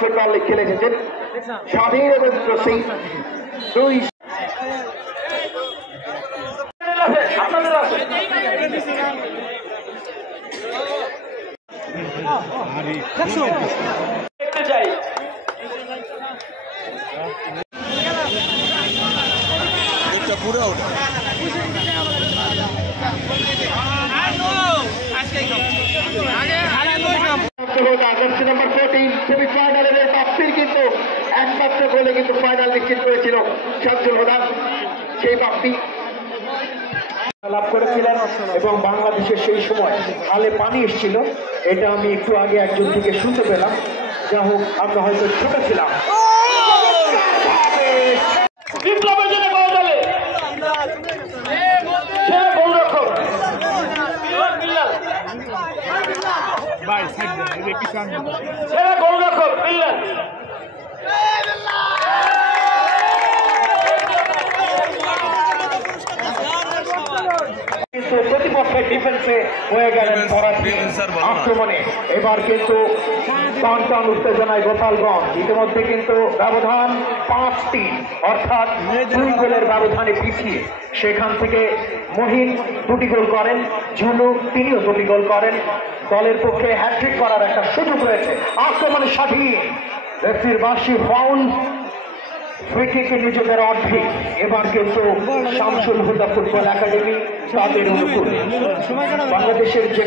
Football খেলে এসেছেন স্বাধীন এবং সিং দুই আপনাদের আছে দেখতে চাই পুরো নম্বর 14 সেমিফাইনালের বাপ্পির কিন্তু একমাত্র গোলে কিন্তু ফাইনাল নিশ্চিত করেছিল শামসুল হুদা। সেই বাপ্পি লাভ করেছিলেন এবং বাংলাদেশের সেই সময় আলে পানি এসেছিল, এটা আমি একটু আগে একজন থেকে শুনতে পেলাম। যা হোক, আমরা হয়তো ছোট ছিলাম। বিপ্লবের জন্য গোলদালে সেরা গোলরক্ষক সেরা গোলরক্ষক বিল্লাল। কিন্তু প্রতিপক্ষের ডিফেন্সে হয়ে গেলেন আক্রমণে। এবার কিন্তু টান টান উত্তেজনায় গোপালগঞ্জ ইতিমধ্যে কিন্তু ব্যবধান 5-3, অর্থাৎ 2 গোলের ব্যবধানে পিছিয়ে। সেখান থেকে মহিন 2টি গোল করেন, ঝুনু তিনিও 2টি গোল করেন। দলের পক্ষে হ্যাট্রিক করার একটা সুযোগ রয়েছে। আক্রমণে স্বাধীন, রেফারির বাঁশি ফাউল, ফ্রি কিকে নিজেদের অর্ধেক। এবার কিন্তু শামসুল হুদা ফুটবল একাডেমি তাদের অনুকূল বাংলাদেশের যে